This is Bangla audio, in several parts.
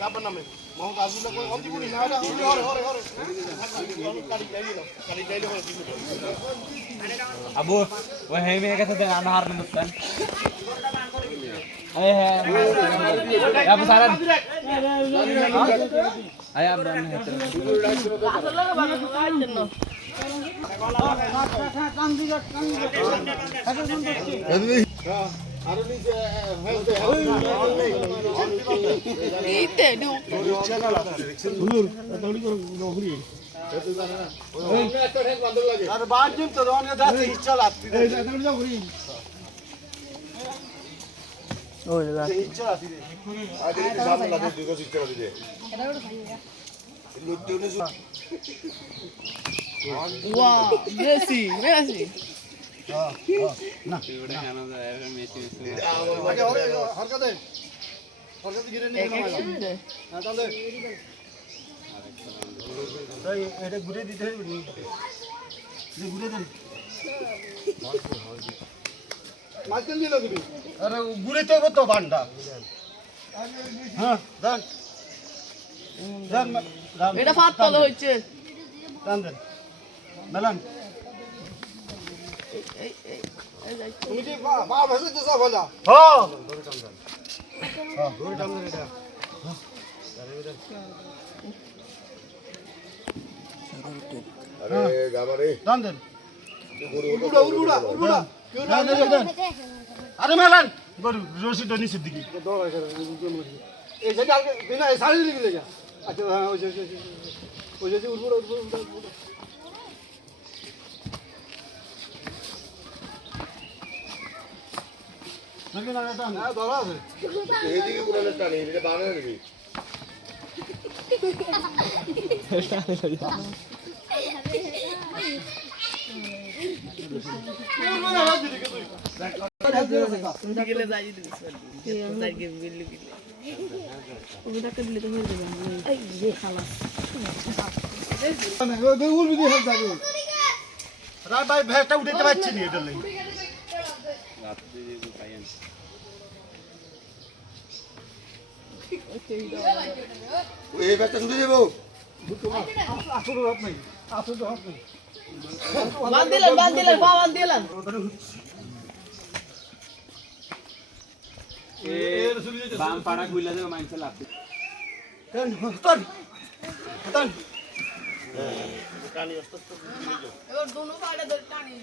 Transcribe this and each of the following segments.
Kapan namanya? Mau kasih lah, kau tipu ni ada. Hore. Kali daily hore tipu. Abu, wah ini mereka sedang anak harus kan? Ayo, ya pesanan. Ayo abang. Wah, Messi. এটা ফাত তলে হচ্ছে Ini mah masih tu siapa dah? अरे गावारे Udah. अरे मेलन गरु रोसी डनी Siddiqui Eh, jadi alke bina sari लेके ले जा. अच्छा हाँ, वो जैसे उड़. नगे ना ना हाँ, दोला है. এদিকে পুরো টানি এটা বানানো নাকি গেলে যাই দিবি যাই গে বিল্লি ওটাকে দিলে তো হয়ে যাবে এই যে খালাস उड़ भी देख जाएगी. रात भाई भेटा उठेते পাচ্ছি নি এটা লাগি এই ব্যাগটা ছুটে যাবো বান্দিলেন পা বান্দিলেন বাম পাড়া খুইলা দেবে মাইনছে লাভ এবার দুনো পাড়ে ধরে টানি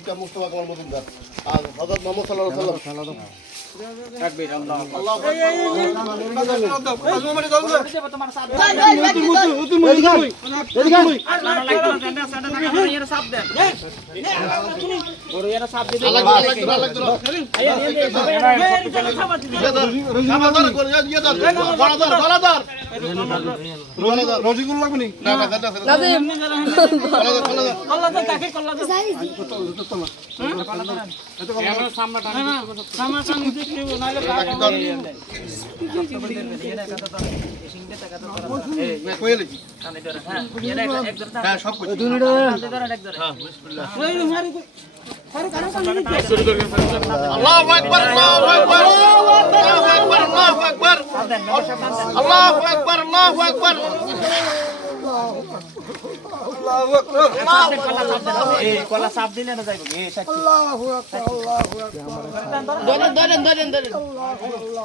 এটা মুস্তাফা কামাল মজুমদার আর হযরত মুহাম্মদ সাল্লাল্লাহু আলাইহি ওয়াসাল্লাম তাকবীর আল্লাহ রসিকুল লাগবে নি? আল্লাহু আকবার আল্লাহু আকবার আল্লাহু আকবার আল্লাহু আকবার আল্লাহু আকবার কলা সাপ দিলে না যাইব ধরেন আল্লাহু আকবার.